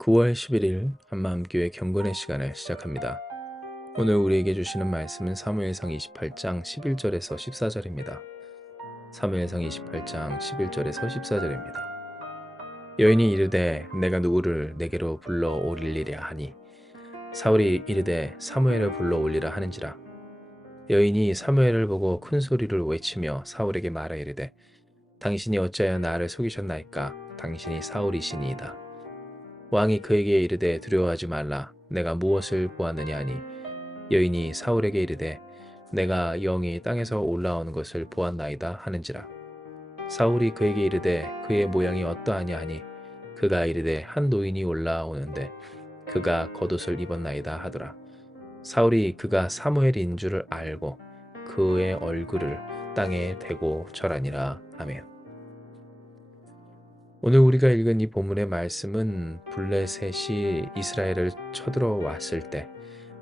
9월 11일 한마음교회 경건의 시간을 시작합니다. 오늘 우리에게 주시는 말씀은 사무엘상 28장 11절에서 14절입니다. 사무엘상 28장 11절에서 14절입니다. 여인이 이르되 내가 누구를 내게로 불러 오리리랴 하니 사울이 이르되 사무엘을 불러 올리라 하는지라. 여인이 사무엘을 보고 큰 소리를 외치며 사울에게 말하 이르되 당신이 어찌하여 나를 속이셨나이까. 당신이 사울이시니이다. 왕이 그에게 이르되 두려워하지 말라. 내가 무엇을 보았느냐 하니 여인이 사울에게 이르되 내가 영이 땅에서 올라오는 것을 보았나이다 하는지라. 사울이 그에게 이르되 그의 모양이 어떠하냐 하니 그가 이르되 한 노인이 올라오는데 그가 겉옷을 입었나이다 하더라. 사울이 그가 사무엘인 줄을 알고 그의 얼굴을 땅에 대고 절하니라. 아멘. 오늘 우리가 읽은 이 본문의 말씀은 블레셋이 이스라엘을 쳐들어왔을 때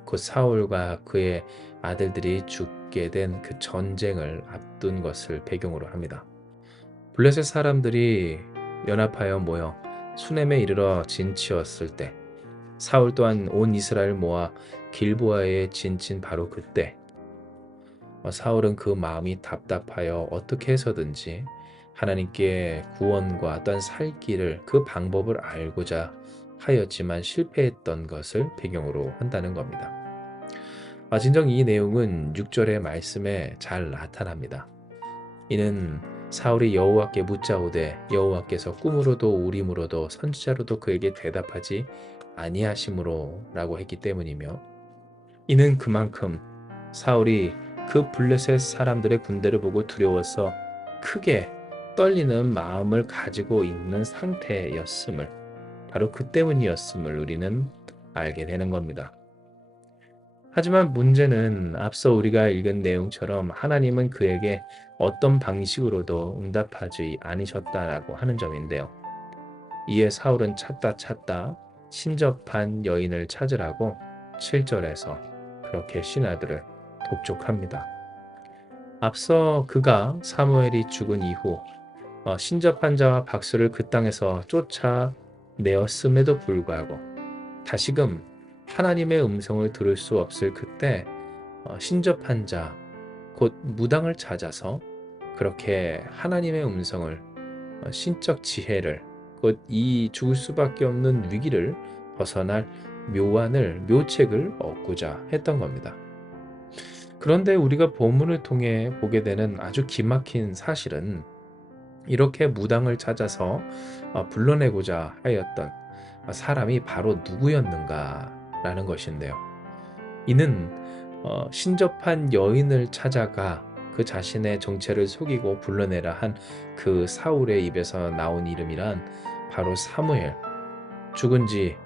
곧 사울과 그의 아들들이 죽게 된 그 전쟁을 앞둔 것을 배경으로 합니다. 블레셋 사람들이 연합하여 모여 수넴에 이르러 진치었을 때 사울 또한 온 이스라엘 모아 길보아에 진친 바로 그때 사울은 그 마음이 답답하여 어떻게 해서든지 하나님께 구원과 또한 살 길을 그 방법을 알고자 하였지만 실패했던 것을 배경으로 한다는 겁니다. 진정 이 내용은 6절의 말씀에 잘 나타납니다. 이는 사울이 여호와께 묻자오되 여호와께서 꿈으로도 우림으로도 선지자로도 그에게 대답하지 아니하심으로 라고 했기 때문이며, 이는 그만큼 사울이 그 블레셋 사람들의 군대를 보고 두려워서 크게 떨리는 마음을 가지고 있는 상태였음을, 바로 그 때문이었음을 우리는 알게 되는 겁니다. 하지만 문제는 앞서 우리가 읽은 내용처럼 하나님은 그에게 어떤 방식으로도 응답하지 않으셨다라고 하는 점인데요. 이에 사울은 찾다 신접한 여인을 찾으라고 7절에서 그렇게 신하들을 독촉합니다. 앞서 그가 사무엘이 죽은 이후 신접한 자와 박수를 그 땅에서 쫓아내었음에도 불구하고 다시금 하나님의 음성을 들을 수 없을 그때 신접한 자, 곧 무당을 찾아서 그렇게 하나님의 음성을, 신적 지혜를, 곧 이 죽을 수밖에 없는 위기를 벗어날 묘책을 얻고자 했던 겁니다. 그런데 우리가 본문을 통해 보게 되는 아주 기막힌 사실은 이렇게 무당을 찾아서 불러내고자 하였던 사람이 바로 누구였는가라는 것인데요. 이는 신접한 여인을 찾아가 그 자신의 정체를 속이고 불러내라 한 그 사울의 입에서 나온 이름이란 바로 사무엘, 죽은 지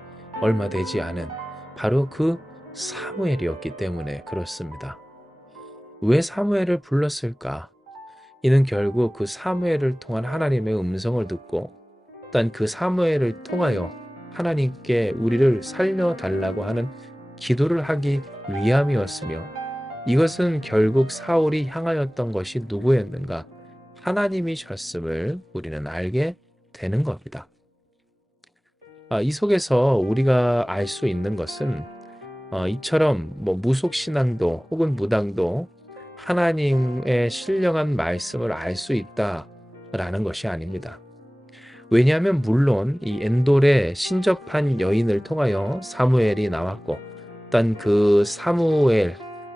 얼마 되지 않은 바로 그 사무엘이었기 때문에 그렇습니다. 왜 사무엘을 불렀을까? 이는 결국 그 사무엘을 통한 하나님의 음성을 듣고 또한 그 사무엘을 통하여 하나님께 우리를 살려달라고 하는 기도를 하기 위함이었으며, 이것은 결국 사울이 향하였던 것이 누구였는가? 하나님이셨음을 우리는 알게 되는 겁니다. 이 속에서 우리가 알 수 있는 것은 이처럼 무속신앙도 혹은 무당도 하나님의 신령한 말씀을 알 수 있다라는 것이 아닙니다. 왜냐하면 물론 이 엔돌의 신접한 여인을 통하여 사무엘이 나왔고, 또한 그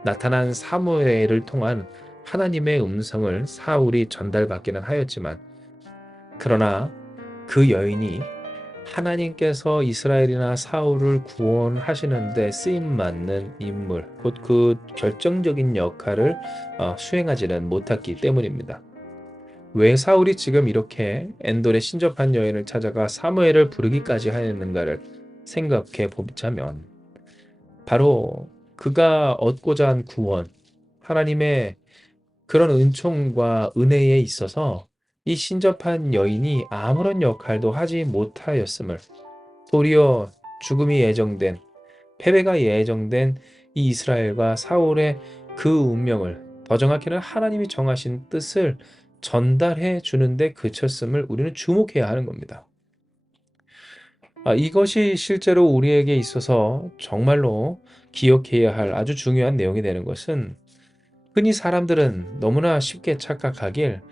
나타난 사무엘을 통한 하나님의 음성을 사울이 전달받기는 하였지만, 그러나 그 여인이 하나님께서 이스라엘이나 사울을 구원하시는데 쓰임맞는 인물, 곧 그 결정적인 역할을 수행하지는 못했기 때문입니다. 왜 사울이 지금 이렇게 엔돌의 신접한 여인을 찾아가 사무엘을 부르기까지 하였는가를 생각해 보자면, 바로 그가 얻고자 한 구원, 하나님의 그런 은총과 은혜에 있어서 이 신접한 여인이 아무런 역할도 하지 못하였음을, 도리어 죽음이 예정된, 패배가 예정된 이 이스라엘과 사울의 그 운명을, 더 정확히는 하나님이 정하신 뜻을 전달해 주는데 그쳤음을 우리는 주목해야 하는 겁니다. 이것이 실제로 우리에게 있어서 정말로 기억해야 할 아주 중요한 내용이 되는 것은, 흔히 사람들은 너무나 쉽게 착각하길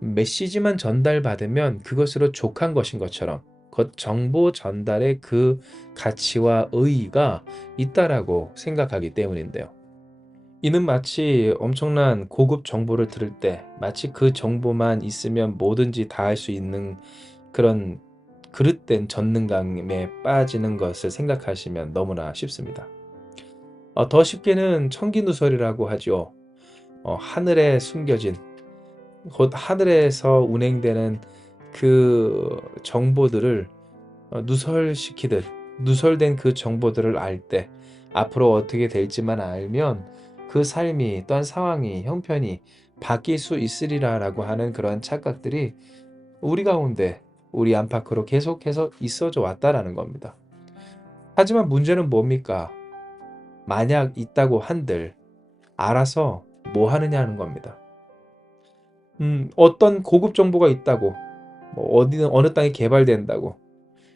메시지만 전달받으면 그것으로 족한 것인 것처럼 정보 전달의 그 가치와 의의가 있다라고 생각하기 때문인데요. 이는 마치 엄청난 고급 정보를 들을 때 마치 그 정보만 있으면 뭐든지 다 할 수 있는 그런 그릇된 전능감에 빠지는 것을 생각하시면 너무나 쉽습니다. 더 쉽게는 청기누설이라고 하죠. 하늘에 숨겨진, 곧 하늘에서 운행되는 그 정보들을 누설시키듯, 누설된 그 정보들을 알 때 앞으로 어떻게 될지만 알면 그 삶이 또한 상황이 형편이 바뀔 수 있으리라라고 하는 그러한 착각들이 우리 가운데, 우리 안팎으로 계속해서 있어져 왔다라는 겁니다. 하지만 문제는 뭡니까? 만약 있다고 한들 알아서 뭐 하느냐 는 겁니다. 어떤 고급 정보가 있다고, 뭐 어디는 어느 땅이 개발된다고,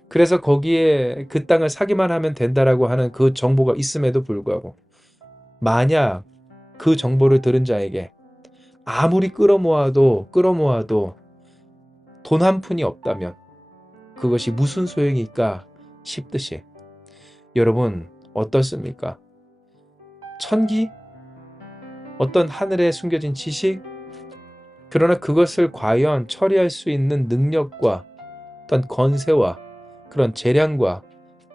그래서 거기에 그 땅을 사기만 하면 된다라고 하는 그 정보가 있음에도 불구하고, 만약 그 정보를 들은 자에게 아무리 끌어모아도 돈 한 푼이 없다면 그것이 무슨 소용일까 싶듯이, 여러분 어떻습니까? 천기? 어떤 하늘에 숨겨진 지식? 그러나 그것을 과연 처리할 수 있는 능력과 어떤 권세와 그런 재량과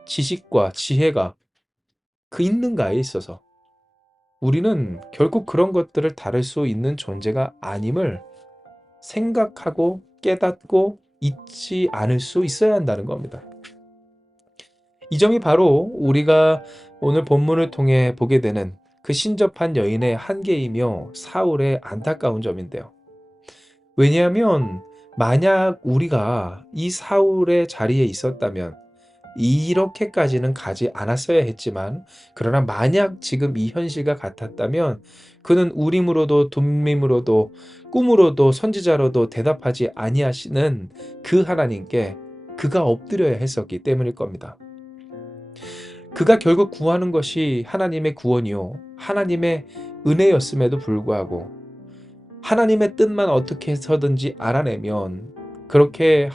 지식과 지혜가 그 있는가에 있어서 우리는 결국 그런 것들을 다룰 수 있는 존재가 아님을 생각하고 깨닫고 잊지 않을 수 있어야 한다는 겁니다. 이 점이 바로 우리가 오늘 본문을 통해 보게 되는 그 신접한 여인의 한계이며 사울의 안타까운 점인데요. 왜냐하면 만약 우리가 이 사울의 자리에 있었다면 이렇게까지는 가지 않았어야 했지만, 그러나 만약 지금 이 현실과 같았다면 그는 우림으로도 둠밈으로도 꿈으로도 선지자로도 대답하지 아니하시는 그 하나님께 그가 엎드려야 했었기 때문일 겁니다. 그가 결국 구하는 것이 하나님의 구원이요 하나님의 은혜였음에도 불구하고 하나님의 뜻만 어떻게 해서든지 알아내면 그렇게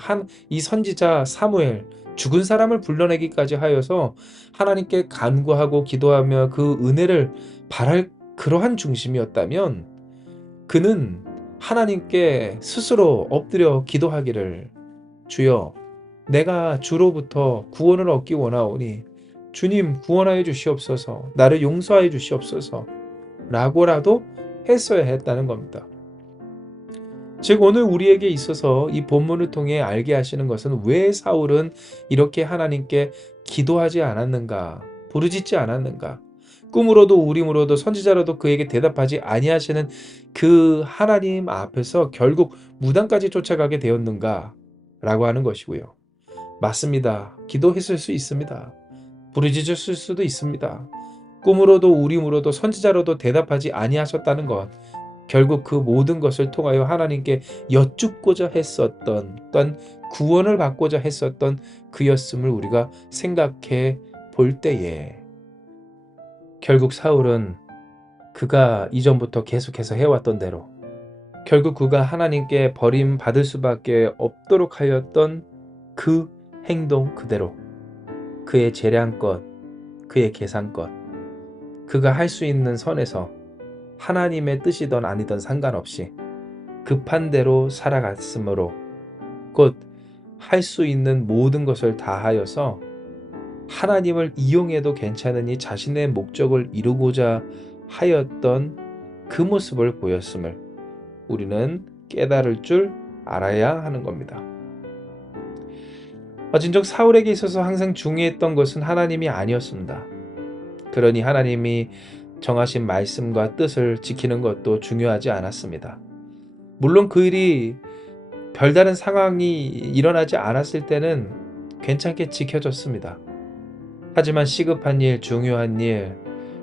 이 선지자 사무엘, 죽은 사람을 불러내기까지 하여서 하나님께 간구하고 기도하며 그 은혜를 바랄 그러한 중심이었다면 그는 하나님께 스스로 엎드려 기도하기를, 주여 내가 주로부터 구원을 얻기 원하오니 주님 구원하여 주시옵소서, 나를 용서하여 주시옵소서 라고라도 했어야 했다는 겁니다. 즉 오늘 우리에게 있어서 이 본문을 통해 알게 하시는 것은 왜 사울은 이렇게 하나님께 기도하지 않았는가, 부르짖지 않았는가, 꿈으로도 우림으로도 선지자로도 그에게 대답하지 아니하시는 그 하나님 앞에서 결국 무당까지 쫓아가게 되었는가 라고 하는 것이고요. 맞습니다. 기도했을 수 있습니다. 부르짖었을 수도 있습니다. 꿈으로도 우림으로도 선지자로도 대답하지 아니하셨다는 것, 결국 그 모든 것을 통하여 하나님께 여쭙고자 했었던, 또한 구원을 받고자 했었던 그였음을 우리가 생각해 볼 때에 결국 사울은 그가 이전부터 계속해서 해왔던 대로 결국 그가 하나님께 버림받을 수밖에 없도록 하였던 그 행동 그대로, 그의 재량껏, 그의 계산껏, 그가 할 수 있는 선에서 하나님의 뜻이든 아니든 상관없이 급한 대로 살아갔으므로 곧 할 수 있는 모든 것을 다하여서 하나님을 이용해도 괜찮으니 자신의 목적을 이루고자 하였던 그 모습을 보였음을 우리는 깨달을 줄 알아야 하는 겁니다. 진정 사울에게 있어서 항상 중요했던 것은 하나님이 아니었습니다. 그러니 하나님이 정하신 말씀과 뜻을 지키는 것도 중요하지 않았습니다. 물론 그 일이 별다른 상황이 일어나지 않았을 때는 괜찮게 지켜졌습니다. 하지만 시급한 일, 중요한 일,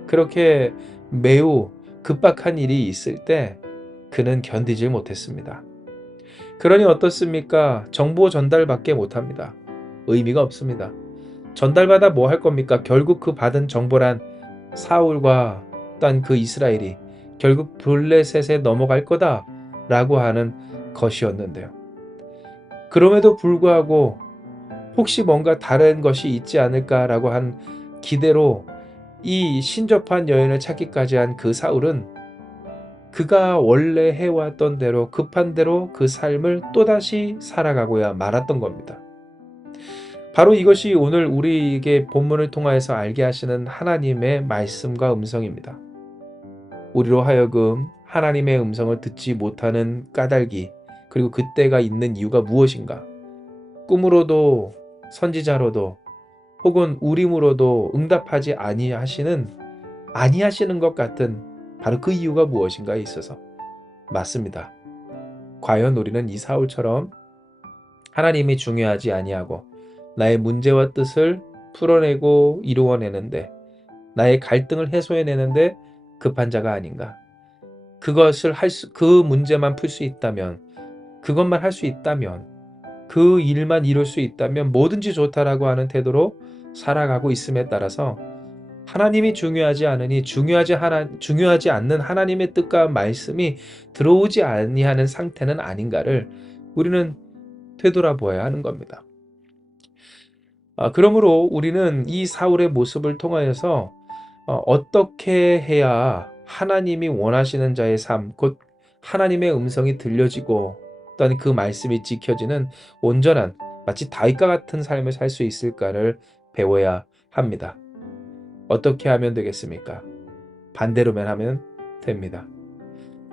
그렇게 매우 급박한 일이 있을 때 그는 견디질 못했습니다. 그러니 어떻습니까? 정보 전달밖에 못합니다. 의미가 없습니다. 전달받아 뭐 할 겁니까? 결국 그 받은 정보란 사울과 또한 그 이스라엘이 결국 블레셋에 넘어갈 거다라고 하는 것이었는데요. 그럼에도 불구하고 혹시 뭔가 다른 것이 있지 않을까라고 한 기대로 이 신접한 여인을 찾기까지 한 그 사울은 그가 원래 해왔던 대로 급한 대로 그 삶을 또다시 살아가고야 말았던 겁니다. 바로 이것이 오늘 우리에게 본문을 통하여서 알게 하시는 하나님의 말씀과 음성입니다. 우리로 하여금 하나님의 음성을 듣지 못하는 까닭이, 그리고 그때가 있는 이유가 무엇인가? 꿈으로도 선지자로도 혹은 우림으로도 응답하지 아니하시는 것 같은 바로 그 이유가 무엇인가에 있어서 맞습니다. 과연 우리는 이 사울처럼 하나님이 중요하지 아니하고 나의 문제와 뜻을 풀어내고 이루어내는데, 나의 갈등을 해소해내는데 급한 자가 아닌가? 그 문제만 풀 수 있다면, 그것만 할 수 있다면, 그 일만 이룰 수 있다면 뭐든지 좋다라고 하는 태도로 살아가고 있음에 따라서 하나님이 중요하지 않으니 중요하지 않는 하나님의 뜻과 말씀이 들어오지 아니하는 상태는 아닌가를 우리는 되돌아보아야 하는 겁니다. 그러므로 우리는 이 사울의 모습을 통하여서 어떻게 해야 하나님이 원하시는 자의 삶, 곧 하나님의 음성이 들려지고 또한 그 말씀이 지켜지는 온전한, 마치 다윗과 같은 삶을 살 수 있을까를 배워야 합니다. 어떻게 하면 되겠습니까? 반대로만 하면 됩니다.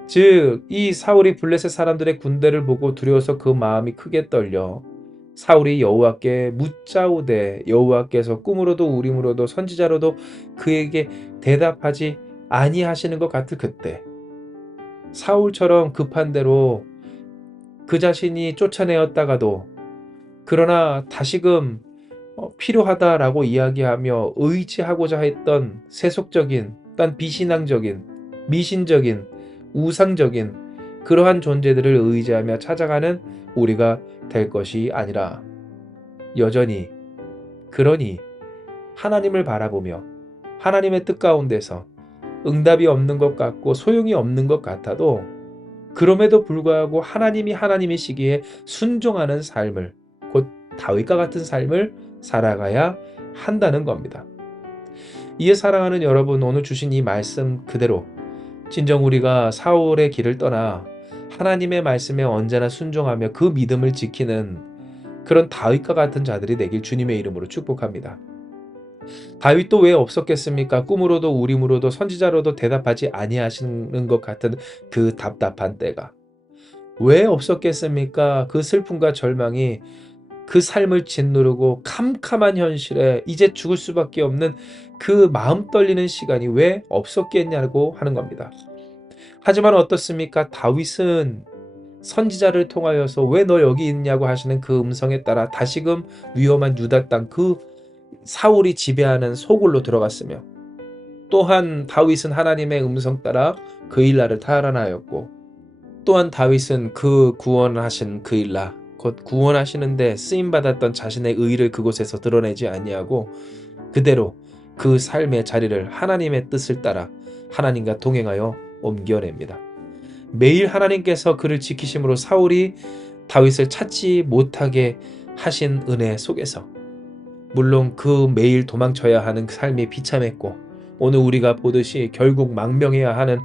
즉, 이 사울이 블레셋 사람들의 군대를 보고 두려워서 그 마음이 크게 떨려 사울이 여호와께 묻자오되 여호와께서 꿈으로도 우림으로도 선지자로도 그에게 대답하지 아니하시는 것 같을 그때, 사울처럼 급한 대로 그 자신이 쫓아내었다가도 그러나 다시금 필요하다라고 이야기하며 의지하고자 했던 세속적인, 딴 비신앙적인, 미신적인, 우상적인 그러한 존재들을 의지하며 찾아가는 우리가 될 것이 아니라 여전히 그러니 하나님을 바라보며 하나님의 뜻 가운데서 응답이 없는 것 같고 소용이 없는 것 같아도 그럼에도 불구하고 하나님이시기에 순종하는 삶을, 곧 다윗과 같은 삶을 살아가야 한다는 겁니다. 이에 사랑하는 여러분, 오늘 주신 이 말씀 그대로 진정 우리가 사울의 길을 떠나 하나님의 말씀에 언제나 순종하며 그 믿음을 지키는 그런 다윗과 같은 자들이 되길 주님의 이름으로 축복합니다. 다윗도 왜 없었겠습니까? 꿈으로도 우림으로도 선지자로도 대답하지 아니하시는 것 같은 그 답답한 때가 왜 없었겠습니까? 그 슬픔과 절망이 그 삶을 짓누르고 캄캄한 현실에 이제 죽을 수밖에 없는 그 마음 떨리는 시간이 왜 없었겠냐고 하는 겁니다. 하지만 어떻습니까? 다윗은 선지자를 통하여서 왜 너 여기 있냐고 하시는 그 음성에 따라 다시금 위험한 유다 땅, 그 사울이 지배하는 소굴로 들어갔으며, 또한 다윗은 하나님의 음성 따라 그일라를 탈환하였고, 또한 다윗은 그 구원하신 그일라, 곧 구원하시는데 쓰임받았던 자신의 의를 그곳에서 드러내지 아니하고 그대로 그 삶의 자리를 하나님의 뜻을 따라 하나님과 동행하여 옮겨냅니다. 매일 하나님께서 그를 지키심으로 사울이 다윗을 찾지 못하게 하신 은혜 속에서, 물론 그 매일 도망쳐야 하는 삶이 비참했고 오늘 우리가 보듯이 결국 망명해야 하는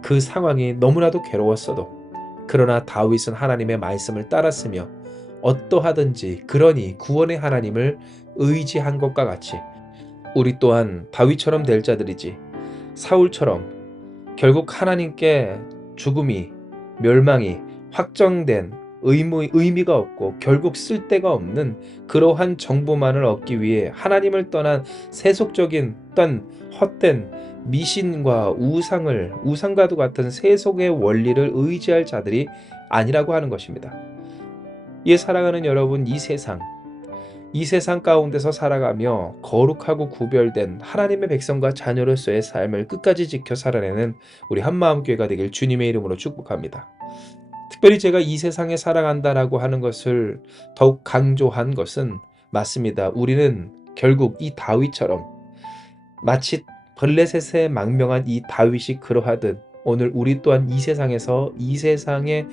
그 상황이 너무나도 괴로웠어도, 그러나 다윗은 하나님의 말씀을 따랐으며 어떠하든지 그러니 구원의 하나님을 의지한 것과 같이 우리 또한 다윗처럼 될 자들이지, 사울처럼 결국 하나님께 죽음이, 멸망이 확정된 의미가 없고 결국 쓸데가 없는 그러한 정보만을 얻기 위해 하나님을 떠난 세속적인 어떤 헛된 미신과 우상과도 같은 세속의 원리를 의지할 자들이 아니라고 하는 것입니다. 이에 사랑하는 여러분, 이 세상 가운데서 살아가며 거룩하고 구별된 하나님의 백성과 자녀로서의 삶을 끝까지 지켜 살아내는 우리 한마음교회가 되길 주님의 이름으로 축복합니다. 특별히 제가 이 세상에 살아간다라고 하는 것을 더욱 강조한 것은 맞습니다. 우리는 결국 이 다윗처럼 마치 블레셋에 망명한 이 다윗이 그러하듯 오늘 우리 또한 이 세상에서 이 세상의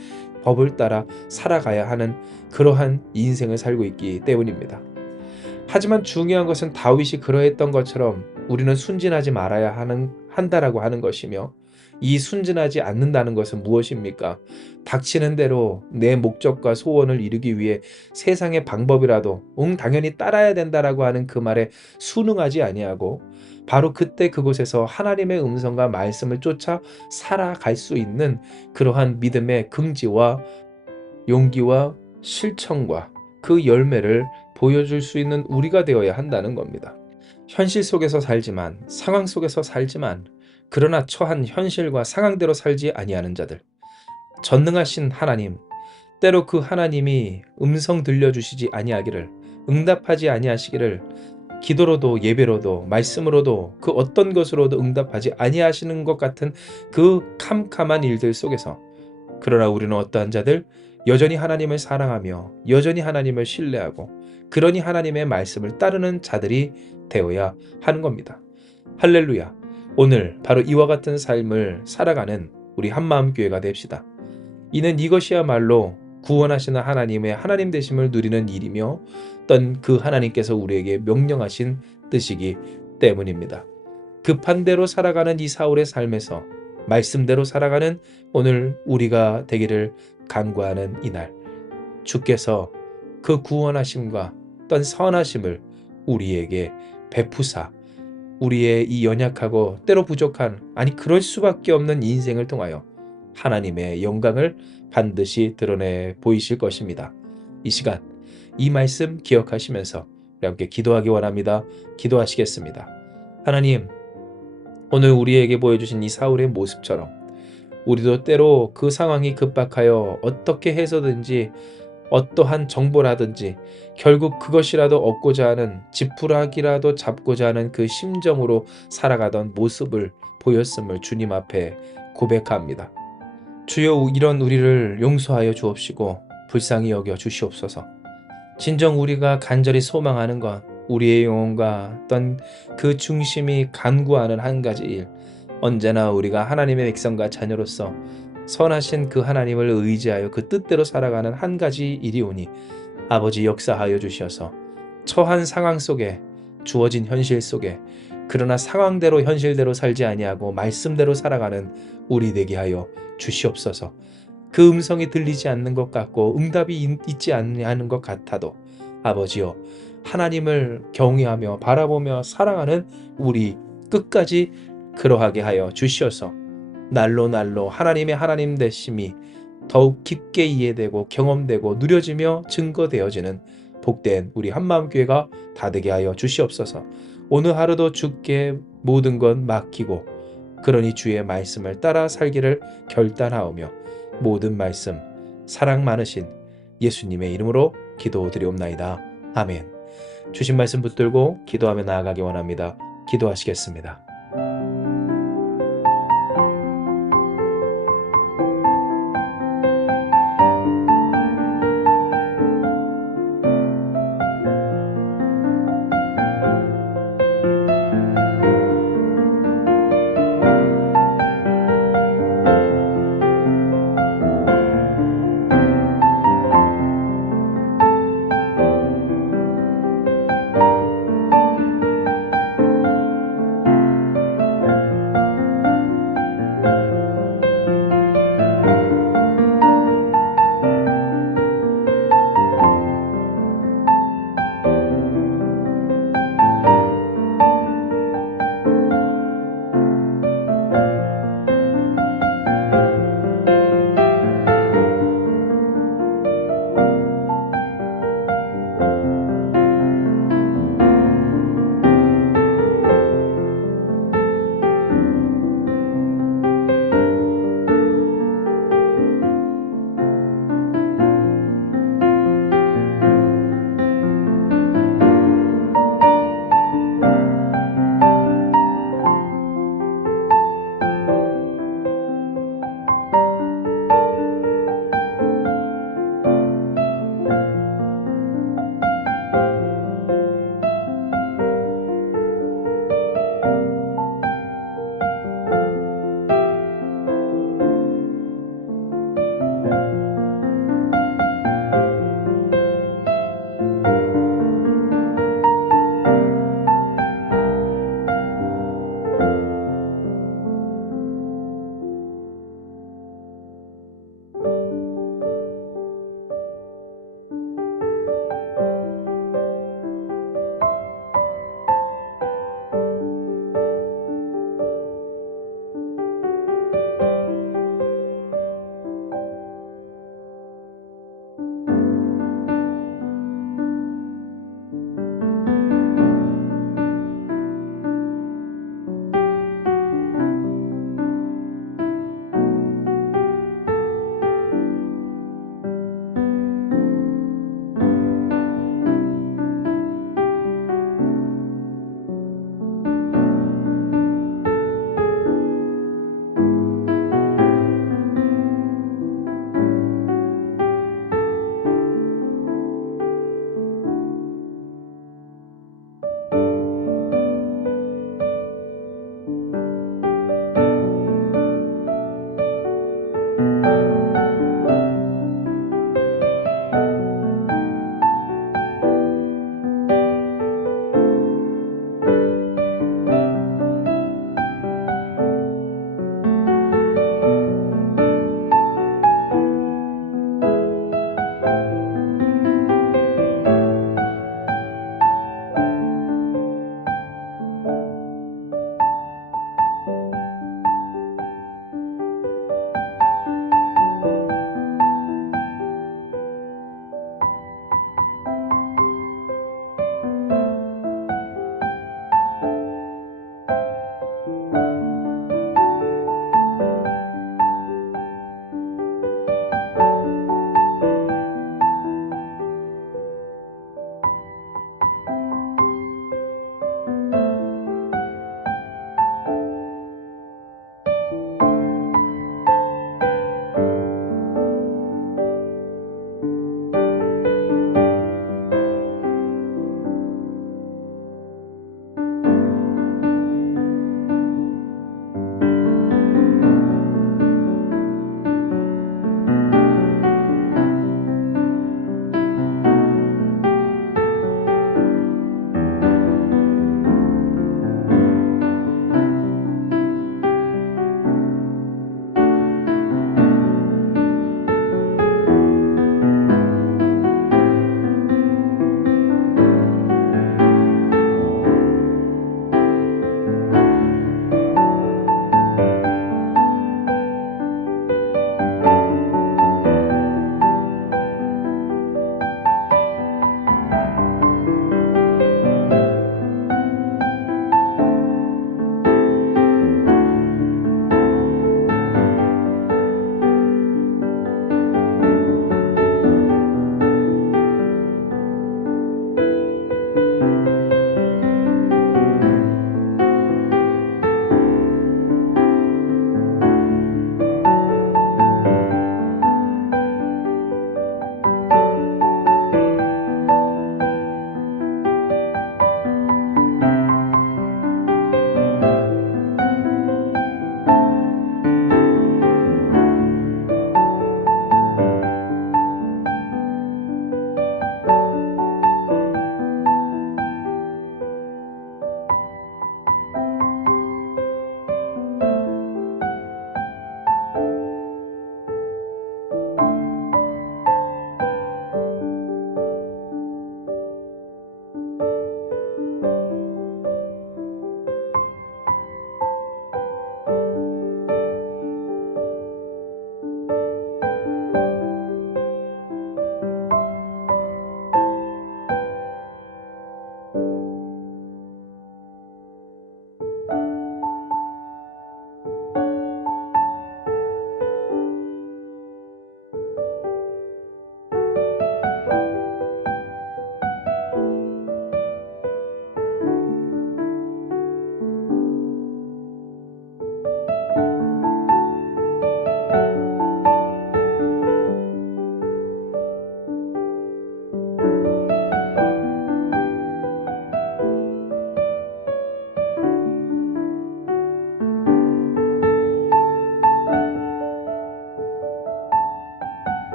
법을 따라 살아가야 하는 그러한 인생을 살고 있기 때문입니다. 하지만 중요한 것은 다윗이 그러했던 것처럼 우리는 순진하지 말아야 한다라고 하는 것이며, 이 순진하지 않는다는 것은 무엇입니까? 닥치는 대로 내 목적과 소원을 이루기 위해 세상의 방법이라도 당연히 따라야 된다라고 하는 그 말에 순응하지 아니하고 바로 그때 그곳에서 하나님의 음성과 말씀을 쫓아 살아갈 수 있는 그러한 믿음의 긍지와 용기와 실천과 그 열매를 보여줄 수 있는 우리가 되어야 한다는 겁니다. 현실 속에서 살지만, 상황 속에서 살지만, 그러나 처한 현실과 상황대로 살지 아니하는 자들, 전능하신 하나님, 때로 그 하나님이 음성 들려주시지 아니하기를, 응답하지 아니하시기를, 기도로도 예배로도 말씀으로도 그 어떤 것으로도 응답하지 아니하시는 것 같은 그 캄캄한 일들 속에서, 그러나 우리는 어떠한 자들, 여전히 하나님을 사랑하며 여전히 하나님을 신뢰하고 그러니 하나님의 말씀을 따르는 자들이 되어야 하는 겁니다. 할렐루야. 오늘 바로 이와 같은 삶을 살아가는 우리 한마음교회가 됩시다. 이는 이것이야말로 구원하시는 하나님의 하나님 되심을 누리는 일이며 어떤 그 하나님께서 우리에게 명령하신 뜻이기 때문입니다. 급한 대로 살아가는 이 사울의 삶에서 말씀대로 살아가는 오늘 우리가 되기를 간구하는 이날, 주께서 그 구원하심과 어떤 선하심을 우리에게 베푸사 우리의 이 연약하고 때로 부족한, 아니 그럴 수밖에 없는 인생을 통하여 하나님의 영광을 반드시 드러내 보이실 것입니다. 이 시간 이 말씀 기억하시면서 우리 함께 기도하기 원합니다. 기도하시겠습니다. 하나님, 오늘 우리에게 보여주신 이 사울의 모습처럼 우리도 때로 그 상황이 급박하여 어떻게 해서든지 어떠한 정보라든지 결국 그것이라도 얻고자 하는, 지푸라기라도 잡고자 하는 그 심정으로 살아가던 모습을 보였음을 주님 앞에 고백합니다. 주여, 이런 우리를 용서하여 주옵시고 불쌍히 여겨 주시옵소서. 진정 우리가 간절히 소망하는 것, 우리의 영혼과 어떤 그 중심이 간구하는 한 가지 일, 언제나 우리가 하나님의 백성과 자녀로서 선하신 그 하나님을 의지하여 그 뜻대로 살아가는 한 가지 일이오니 아버지 역사하여 주셔서 처한 상황 속에, 주어진 현실 속에, 그러나 상황대로 현실대로 살지 아니하고 말씀대로 살아가는 우리 되게 하여 주시옵소서. 그 음성이 들리지 않는 것 같고 응답이 있지 않는 것 같아도 아버지여, 하나님을 경외하며 바라보며 사랑하는 우리 끝까지 그러하게 하여 주시어서 날로 하나님의 하나님 되심이 더욱 깊게 이해되고 경험되고 누려지며 증거되어지는 복된 우리 한마음교회가 다 되게 하여 주시옵소서. 오늘 하루도 주께 모든 것 맡기고 그러니 주의 말씀을 따라 살기를 결단하오며 모든 말씀 사랑 많으신 예수님의 이름으로 기도드리옵나이다. 아멘. 주신 말씀 붙들고 기도하며 나아가기 원합니다. 기도하시겠습니다.